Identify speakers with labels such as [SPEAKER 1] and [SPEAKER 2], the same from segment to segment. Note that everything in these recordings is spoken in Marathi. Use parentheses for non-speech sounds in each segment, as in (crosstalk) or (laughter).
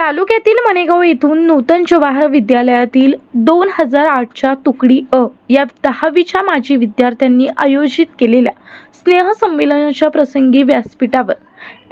[SPEAKER 1] तालुक्यातील मणेगाव येथून नूतन जवाहर विद्यालयातील दोन हजार आठच्या तुकडी अ या दहावीच्या माजी विद्यार्थ्यांनी आयोजित केलेल्या स्नेहसंमेलनाच्या प्रसंगी व्यासपीठावर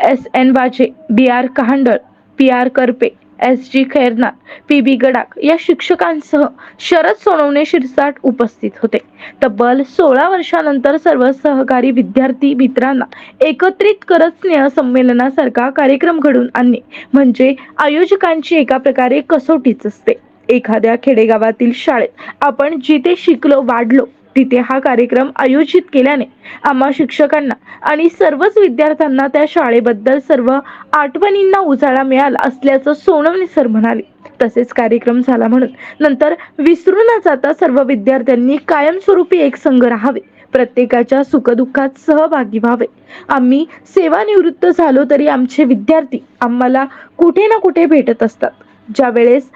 [SPEAKER 1] S N Waje B R Kahandal P R Karpe S G Khairnar P B Gadakh या शिक्षकांसह शरद सोनवणे शिरसाट उपस्थित होते. तब्बल सोळा वर्षानंतर सर्व सहकारी विद्यार्थी मित्रांना एकत्रित करत स्नेहसंमेलनासारखा कार्यक्रम घडून आणणे म्हणजे आयोजकांची एका प्रकारे कसोटीच असते. एखाद्या खेडेगावातील शाळेत आपण जिथे शिकलो वाढलो तिथे हा कार्यक्रम आयोजित केल्याने आम्हा शिक्षकांना आणि सर्वच विद्यार्थ्यांना त्या शाळेबद्दल सर्व आठवणींना उजाळा मिळाला असल्याचं सोनवणे सर म्हणाले. तसेच कार्यक्रम झाला म्हणून नंतर विसरू न जाता सर्व विद्यार्थ्यांनी कायमस्वरूपी एक संघ राहावे. प्रत्येकाच्या सुखदुःखात सहभागी व्हावे. आम्ही सेवानिवृत्त झालो तरी आमचे विद्यार्थी आम्हाला कुठे ना कुठे भेटत असतात. ज्या वेळेस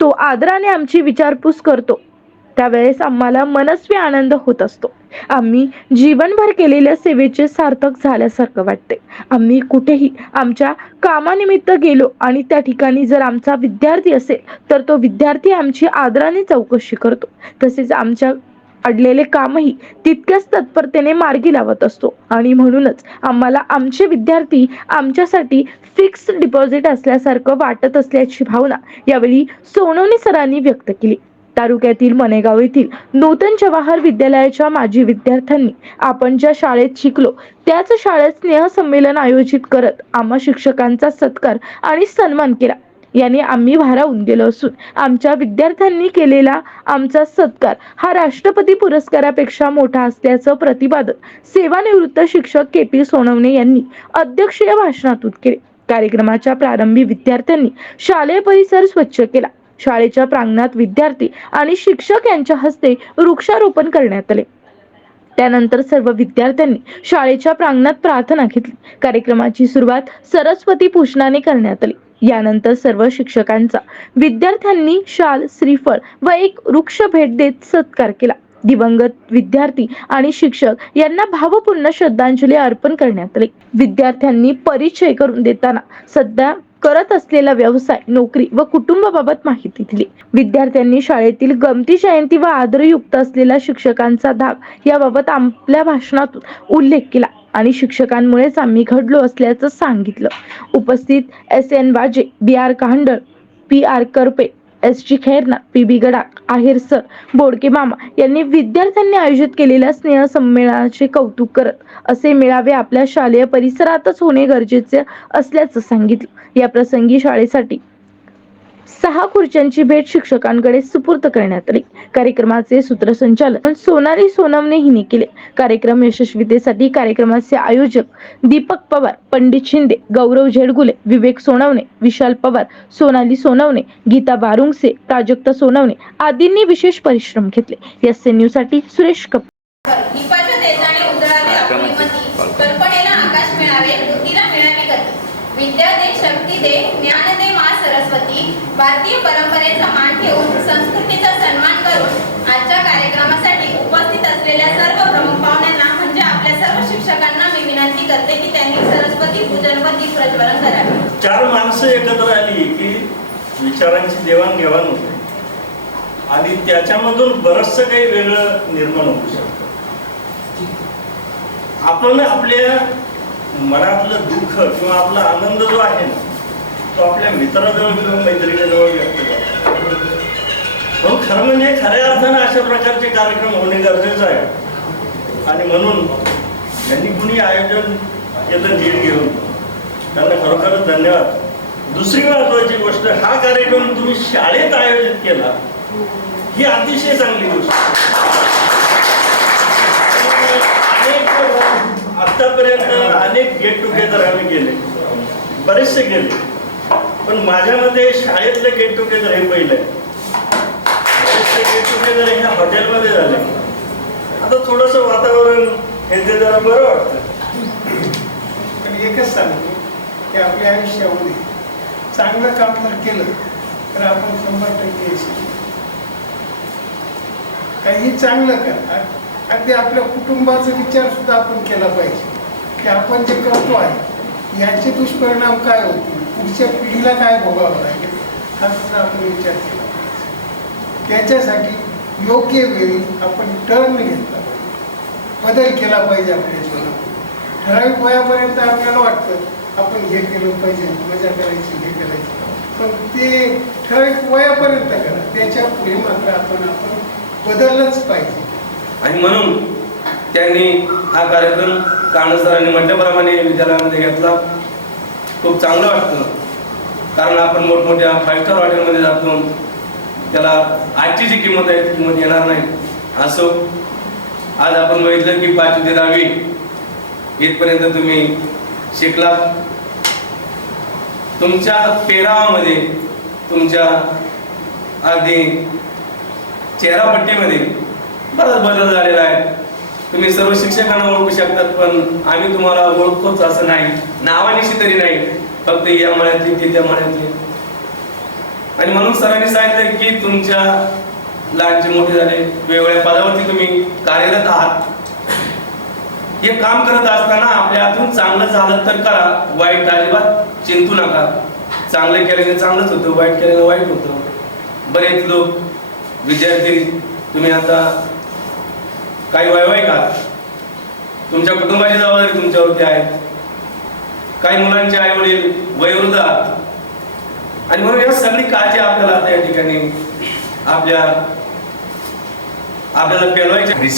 [SPEAKER 1] तो आदराने आमची विचारपूस करतो त्यावेळेस आम्हाला मनस्वी आनंद होत असतो. आम्ही जीवनभर केलेल्या सेवेचे सार्थक झाल्यासारखं वाटते. आम्ही कुठेही आमच्या कामानिमित्त गेलो आणि त्या ठिकाणी जर आमचा विद्यार्थी असेल तर तो विद्यार्थी आमची आदराने चौकशी करतो. तसेच आमच्या अडलेले कामही तितक्याच तत्परतेने मार्गी लावत असतो. आणि म्हणूनच आम्हाला आमचे विद्यार्थी आमच्यासाठी फिक्स डिपॉझिट असल्यासारखं वाटत असल्याची भावना यावेळी सोनवणे सरांनी व्यक्त केली. तालुक्यातील मनेगाव येथील नूतन जवाहर विद्यालयाच्या माजी विद्यार्थ्यांनी आपण ज्या शाळेत शिकलो त्याच शाळेत स्नेहसंमेलन आयोजित करत आम्हा शिक्षकांचा सत्कार आणि सन्मान केला. याने आम्ही भारावून गेलो असून आमच्या विद्यार्थ्यांनी केलेला आमचा सत्कार हा राष्ट्रपती पुरस्कारापेक्षा मोठा असल्याचं प्रतिपादन सेवानिवृत्त शिक्षक के पी सोनवणे यांनी अध्यक्षीय भाषणातून केले. कार्यक्रमाच्या प्रारंभी विद्यार्थ्यांनी शालेय परिसर स्वच्छ केला. शाळेच्या प्रांगणात विद्यार्थी आणि शिक्षक यांच्या हस्ते वृक्षारोपण करण्यात आले. त्यानंतर सर्व विद्यार्थ्यांनी शाळेच्या प्रांगणात प्रार्थना घेतली. कार्यक्रमाची सुरुवात सरस्वती पूजनाने करण्यात आली. यानंतर सर्व शिक्षकांचा विद्यार्थ्यांनी शाल श्रीफळ व एक वृक्ष भेट देत सत्कार केला. दिवंगत विद्यार्थी आणि शिक्षक यांना भावपूर्ण श्रद्धांजली अर्पण करण्यात आली. विद्यार्थ्यांनी परिचय करून देताना सध्या करत असलेला व्यवसाय नोकरी व कुटुंबाबाबत माहिती दिली. विद्यार्थ्यांनी शाळेतील गमती जयंती व आदरयुक्त असलेला शिक्षकांचा धाक याबाबत आपल्या भाषणातून उल्लेख केला आणि शिक्षकांमुळेच आम्ही घडलो असल्याचं सांगितलं. उपस्थित S N Waje B R Kandal P R Karpe S G Khairnar P B Gada Aher sir Bodke मामा यांनी विद्यार्थ्यांनी आयोजित केलेल्या स्नेहसंमेलनाचे कौतुक करत असे मेळावे आपल्या शालेय परिसरातच होणे गरजेचे असल्याचं सांगितलं. या प्रसंगी शाळेसाठी सहा खुर्च्यांची भेट शिक्षकांकडे सुपूर्द करण्यात आली. कार्यक्रमाचे सूत्रसंचालन सोनाली सोनवणे हिने केले. कार्यक्रम यशस्वीतेसाठी कार्यक्रमाचे आयोजक दीपक पवार पंडित शिंदे गौरव झेडगुले विवेक सोनवणे विशाल पवार सोनाली सोनवणे गीता बारुंगसे प्राजक्ता सोनवणे आदींनी विशेष परिश्रम घेतले. एस न्यूजसाठी सुरेश कपूर
[SPEAKER 2] दीपाच्या तेजाने उजळावी आपली मती कल्पनेला आकाश मिळावे बुद्धीला मिळावी गती विद्या दे शक्ती दे ज्ञान दे मा सरस्वती भारतीय परंपरेचा मान ठेवून संस्कृतीचा सन्मान करून आजच्या कार्यक्रमासाठी उपस्थित असलेल्या सर्व प्रमुख पाहुण्यांना म्हणजे आपल्या सर्व शिक्षकांना मी विनंती करते की त्यांनी सरस्वती पूजन व दीप प्रज्वलन करावे.
[SPEAKER 3] चार माणसं एकत्र आली की विचारांची देवाणघेवाण होते. आणि त्याच्यामधून बरचसं काही वेगळं निर्माण होऊ शकतं. आपण आपल्या मनातलं दुःख किंवा आपला आनंद जो आहे ना तो आपल्या मित्राजवळ किंवा मैत्रिणीजवळ व्यक्त करतो. हो, खरं म्हणजे खऱ्या अर्थानं अशा प्रकारचे कार्यक्रम होणे गरजेचं आहे. आणि म्हणून यांनी कुणी आयोजन केलं नीट घेऊन त्यांना खरोखरच धन्यवाद. दुसरी महत्वाची गोष्ट हा कार्यक्रम तुम्ही शाळेत आयोजित केला ही अतिशय चांगली गोष्ट अनेक आतापर्यंत अनेक गेट टुगेदर आम्ही केले. बरेचसे केले. पण माझ्या मते शाळेतलं गेट टुगेदर हे पहिलं आहे बरेचसे गेट टुगेदर ह्या हॉटेलमध्ये झालं आता थोडंसं वातावरण हे ते जरा बरं वाटतं
[SPEAKER 4] पण एकच सांगतो की आपल्या आयुष्यामध्ये चांगलं काम जर केलं तर आपण शंभर टक्के यशस्वी. काही चांगलं का अगदी आपल्या कुटुंबाचा विचार सुद्धा आपण केला पाहिजे की आपण जे करतो आहे याचे दुष्परिणाम काय होतील? आधीच्या पिढीला काय भोगावं लागेल? हा सुद्धा आपण विचार केला त्याच्यासाठी योग्य वेळी आपण टर्न घेतला बदल केला पाहिजे आपल्या जीवनात ठराविक वयापर्यंत आपल्याला वाटतं आपण हे केलं पाहिजे मजा करायची हे करायची. पण ते ठराविक वयापर्यंत करा. त्याच्या पुढे मात्र आपण आपण बदललंच पाहिजे.
[SPEAKER 5] आणि म्हणून त्यांनी हा कार्यक्रम कानड सरांनी म्हटल्याप्रमाणे विद्यालयामध्ये घेतला. खूप चांगलं वाटतं. कारण आपण मोठमोठ्या फाईव्ह स्टार हॉटेलमध्ये जातो. त्याला आजची जी किंमत आहे ती किंमत येणार नाही. असो आज आपण बघितलं की पाचवी ते दहावी इथपर्यंत तुम्ही शिकलात. तुमच्या पेरावामध्ये तुमच्या अगदी चेहरापट्टीमध्ये बराच बदल झालेला आहे. तुम्ही सर्व शिक्षकांना ओळखू शकतात पण आम्ही तुम्हाला ओळखतोच असं नाही. नावानिशी तरी नाही. फक्त या मळ्यातली ते त्या मळ्यातली. आणि म्हणून सरांनी सांगितलं की तुमच्या लहानचे मोठे झाले. वेगवेगळ्या पदावरती तुम्ही कार्यरत आहात. हे काम करत असताना आपल्या हातून चांगलं झालं तर करा. वाईट अजिबात चिंतू नका. चांगलं केल्याने चांगलंच होतं वाईट केल्याने वाईट होतं. बरेच लोक विद्यार्थी तुम्ही आता काही वैवाहिक का? तुमच्या कुटुंबाची जबाबदारी तुमच्यावरती आहे. काही मुलांचे आई वडील वयोवृद्ध आहात. आणि म्हणून या सगळी काळजी आपल्याला आता या ठिकाणी आपल्या आपल्याला पेलवायची
[SPEAKER 6] आणि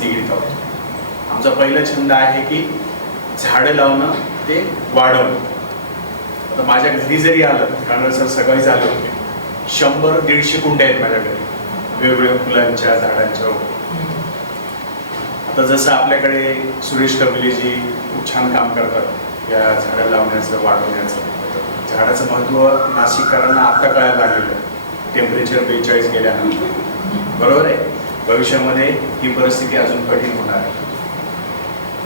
[SPEAKER 6] निगडीत आहोत आमचा पहिला छंद आहे की झाडं लावणं ते वाढवणं. आता माझ्या घरी जरी आलं कारण सर सकाळी झालं होते. शंभर दीडशे कुंड्या आहेत माझ्याकडे. वेगवेगळ्या फुलांच्या झाडांच्या तर जसं आपल्याकडे सुरेश कपिलेजी खूप छान काम करतात या झाडं लावण्याचं वाढवण्याचं. झाडाचं महत्त्व नाशिककरांना आत्ता कळायला लागलेलं आहे. टेम्परेचर बेचाळीस गेल्यानंतर बरोबर आहे? भविष्यामध्ये ही परिस्थिती अजून कठीण होणार आहे.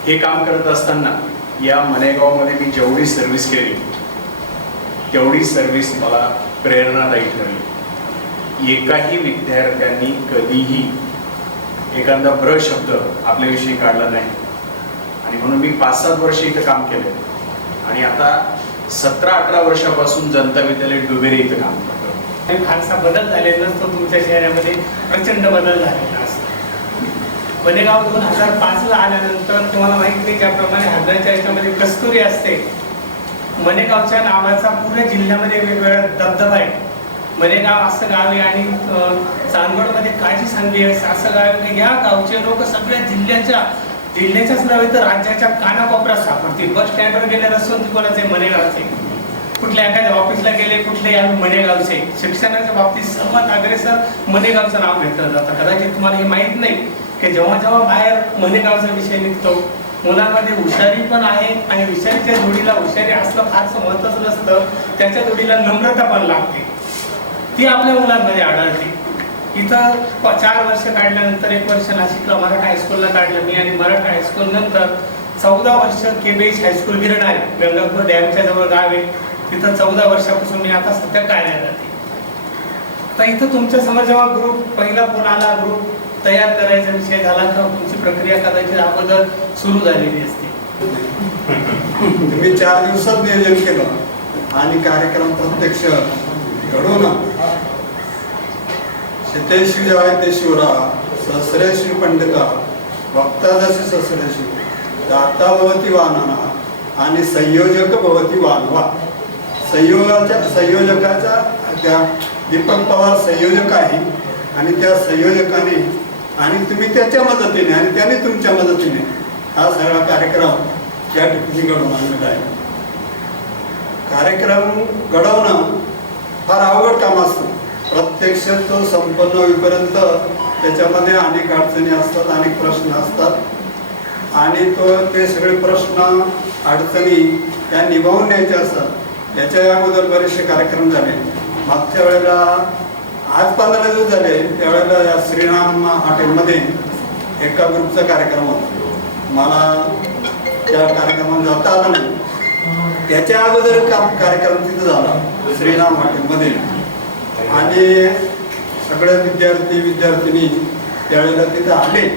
[SPEAKER 6] हे काम करत असताना या मनेगावमध्ये मी जेवढी सर्व्हिस केली तेवढी सर्व्हिस मला प्रेरणादायी ठरली. एकाही विद्यार्थ्यांनी कधीही एखादा ब्र शब्द आपल्याविषयी काढला नाही. आणि म्हणून मी पाच सात वर्ष इथं काम केलं आणि आता सतरा अठरा वर्षापासून जनता विद्यालय डुबेरे इथं काम करतो
[SPEAKER 7] आणि फारसा बदल झालेला नसतो तुमच्या शहरामध्ये प्रचंड बदल झालेला असतो. बनेगाव दोन हजार पाचला आल्यानंतर तुम्हाला माहिती नाही ज्याप्रमाणे हजारच्या याच्यामध्ये कस्तुरी असते. मनेगावच्या नावाचा पुऱ्या जिल्ह्यामध्ये वेगवेगळा दबदबा आहे. मनेगाव असं गाव आहे आणि चांदवडमध्ये काळजी सांगली आहे असं गाव आहे. या गावचे लोक सगळ्या जिल्ह्याच्या जिल्ह्याच्याच नव्हे तर राज्याच्या कानाकोपऱ्यात सापडतील. बस स्टँडवर गेले रसून कोणाचे? मनेगावचे. कुठल्या एखाद्या ऑफिसला गेले कुठले आम्ही मनेगावचे. शिक्षणाच्या बाबतीत सर्वात अग्रेसर मनेगावचं नाव घेतलं जातं. कदाचित तुम्हाला हे माहीत नाही की जेव्हा जेव्हा बाहेर मनेगावचा विषय निघतो मुलांमध्ये हुशारी पण आहे आणि हुशारीच्या जोडीला हुशारी असलं फारसं महत्त्वाचं नसतं. त्याच्या जोडीला नम्रता पण लागते. ती आपल्या मुलांमध्ये आढळते इथं चार वर्ष काढल्यानंतर एक वर्ष नाशिकला मराठा हायस्कूलला काढलं मी आणि मराठा हायस्कूल नंतर चौदा वर्ष केबीएच हायस्कूल गिरण आहे गंगापूर डॅमच्या जवळ गाव आहे. तिथं चौदा वर्षापासून मी आता सध्या कार्यरत आहे. तर इथं तुमच्यासमोर जेव्हा ग्रुप पहिला फोन आला ग्रुप तयार करायचा विषय झाला तर तुमची प्रक्रिया कदाचित अगोदर सुरू झालेली असते. (laughs)
[SPEAKER 8] मी चार दिवसात नियोजन केलं आणि कार्यक्रम प्रत्यक्ष घडवून आणला. शितेशी जाय ते शिवरा सहस्रेशी पंडिता भक्ता जसे सहस्रेशी दाता भवती वानना आणि संयोजक भवती वानवा संयोगाच्या संयोजकाचा त्या दीपक पवार संयोजक आहे आणि त्या संयोजकाने आणि तुम्ही त्याच्या मदतीने आणि त्याने तुमच्या मदतीने हा सगळा कार्यक्रम या ठिकाणी घडवून आणलेला आहे कार्यक्रम घडवणं फार अवघड काम असतं. प्रत्यक्ष तो संपन्न होईपर्यंत त्याच्यामध्ये अनेक अडचणी असतात अनेक प्रश्न असतात. आणि तो ते सगळे प्रश्न अडचणी त्या निभावून न्यायचे असतात. याच्या अगोदर बरेचसे कार्यक्रम झाले. मागच्या वेळेला आज पंधरा दिवस झाले त्यावेळेला या श्रीराम हॉटेलमध्ये एका ग्रुपचा कार्यक्रम होता. मला त्या कार्यक्रमात जाता आलं नाही. याच्या अगोदर काम कार्यक्रम तिथं झाला श्रीराम हॉटेलमध्ये आणि सगळ्या विद्यार्थी विद्यार्थिनी त्यावेळेला तिथं आले.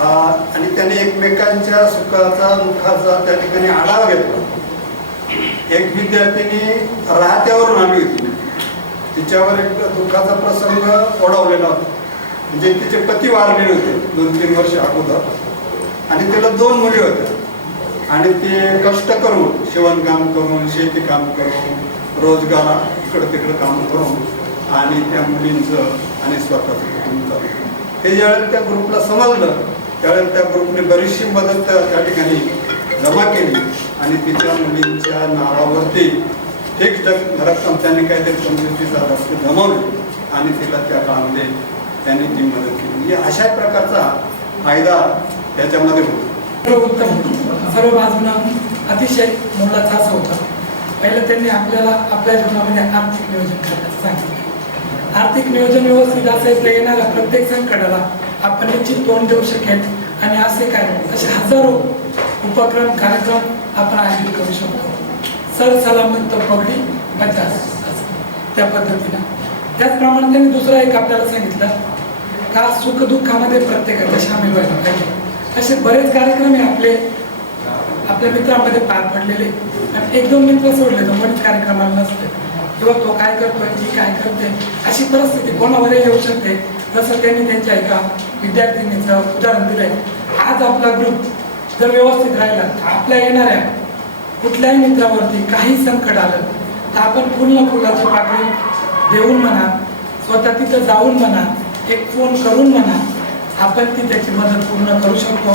[SPEAKER 8] आणि त्यांनी एकमेकांच्या सुखाचा दुःखाचा त्या ठिकाणी आढावा घेतला. एक विद्यार्थिनी राहत्यावरून आली होती. तिच्यावर एक दुःखाचा प्रसंग ओढवलेला होता. म्हणजे तिचे पती वारलेले होते दोन तीन वर्ष अगोदर. आणि तिला दोन मुली होत्या. आणि ते कष्ट करून शिवणकाम करून शेतीकाम करून रोजगार इकडं तिकडं काम करून आणि त्या मुलींचं आणि स्वतःचं कुटुंब चालू हे ज्यावेळेला त्या ग्रुपला समजलं त्यावेळेला त्या ग्रुपने बरीचशी मदत त्या त्या ठिकाणी जमा केली आणि तिच्या मुलींच्या नावावरती ठीक रक्कम त्यांनी काहीतरी पंचवीस हजार रुपये जमवले आणि तिला त्या काळामध्ये त्यांनी ती मदत केली. म्हणजे अशा प्रकारचा फायदा त्याच्यामध्ये होतो.
[SPEAKER 9] सर्व उत्तम बाजूनं अतिशय मोलाचा असं होतं. पहिलं त्यांनी आपल्याला आपल्या जीवनामध्ये आर्थिक नियोजन करण्याचं सांगितलं. आर्थिक नियोजन व्यवस्थित असायचं येणाऱ्या प्रत्येक संकटाला आपण निश्चित तोंड देऊ शकेल आणि असे काय असे हजारो उपक्रम कार्यक्रम आपण आयोजित करू शकतो. सर सलामत पगडी बचास त्या पद्धतीनं. त्याचप्रमाणे त्यांनी दुसरं एक आपल्याला सांगितलं का सुखदुःखामध्ये प्रत्येकाला सामील व्हायला पाहिजे. असे बरेच कार्यक्रम आहे आपले आपल्या मित्रांमध्ये पार पडलेले आणि एक दोन मित्र सोडले तर कोणीच कार्यक्रमाला नसते किंवा तो काय करतोय जी काय करते अशी परिस्थिती कोणावरही येऊ शकते. जसं त्यांनी त्यांच्या एका विद्यार्थिनीचं उदाहरण दिलंय. आज आपला ग्रुप जर व्यवस्थित राहिला तर आपल्या येणाऱ्या कुठल्याही मित्रावरती काही संकट आलं तर आपण पूर्ण फुलाची पाकळी देऊन म्हणा स्वतः तिथं जाऊन म्हणा एक फोन करून म्हणा आपण ती त्याची मदत पूर्ण करू शकतो.